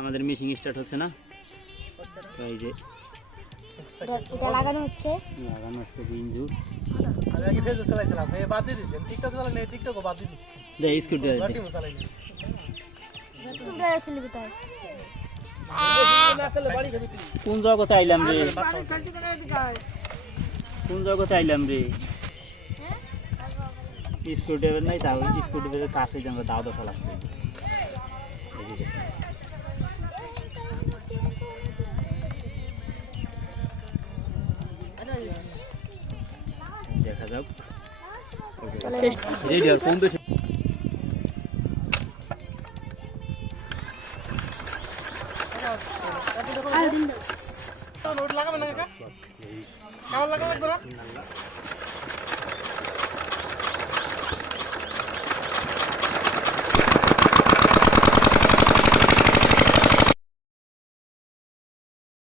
আমাদের missing start হচ্ছে না, তো এই যে এটা লাগানো হচ্ছে বিঞ্জু আমি আগে ফেসবুক চালাইছিলাম, এই বাদ দিয়ে দিয়েছেন, টিকটক চালাইনি, টিকটকও বাদ দিয়ে দিয়েছি, দে স্কুটি বাটিও চালাইনি। তোমরা খেলে কোথায় কোন জগতে আইলাম রে, কোন জগতে আইলাম রে। স্কুটি ড্রাইভার নাই, তাও স্কুটি ড্রাইভারের কাছে যে আমরা দাওয়া চালাচ্ছি। দেখা যাক রেডি আর কোন বেশি নোট লাগাবেন না কাকা? কেমন লাগবে না?